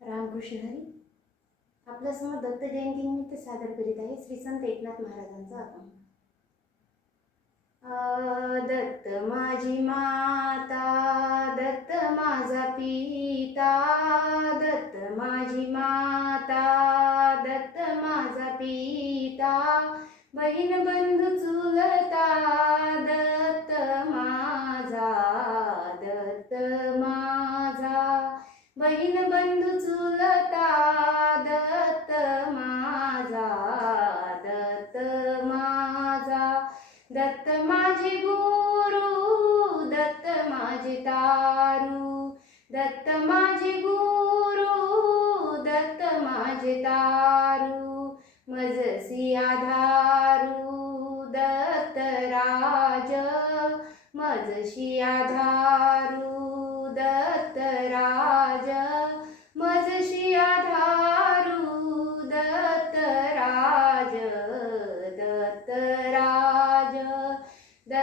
रामकृष्ण हरी आपल्यासमोर दत्त जयंतीनिमित्त सादर करीत आहे श्री संत एकनाथ महाराजांचा अभंग दत्त माझी माता दत्त माझा पिता दत्त माझी माता दत्त माझा पिता. बहीण बंधू दत्त माझे गुरु दत्त माझे तारू दत्त माझे गुरु दत्त माझे तारू मजसी सियाधारू दत्त राज मजशी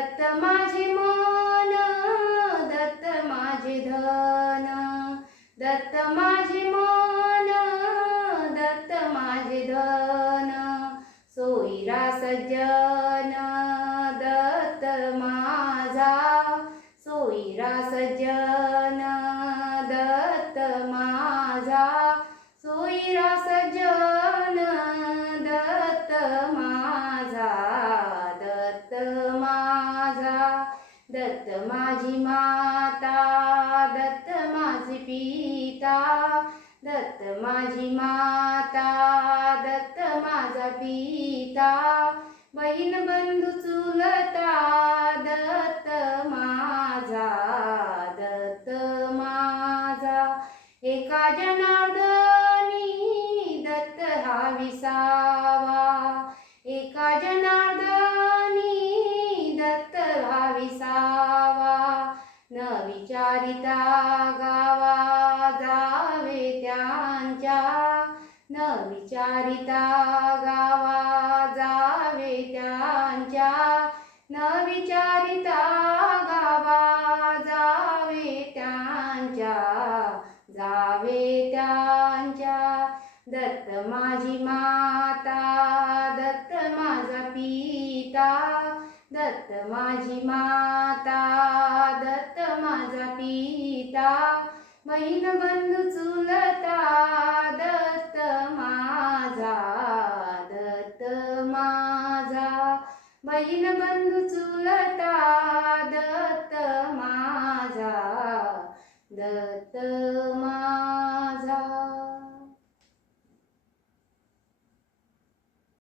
दत्त माझे मन दत्त माझे धन. दत्त माझे मन दत्त माझे धन. सोयरा सज्जन दत्त माझा. सोयरा सज्जन दत्त माझा. सोयरा सज्जन दत्त माझी माता दत्त माझी पिता दत्त माझी माता दत्त माझा पिता. बहीण बंधू चुलता दत्त माझा दत्त माझा. एका जनार्दनी दत्त हा विसा गावा जावे त्यांच्या. न विचारिता गावा जावे त्यांच्या न विचारिता गावा जावे त्यांच्या. जावे त्यांच्या. दत्त माझी माता दत्त माझा पिता. दत्त माझी माता दत्त माझा पिता बहीण बंधू चुलता दत्त माझा दत्त माझा बहीण बंधू चुलता दत्त माझा दत्त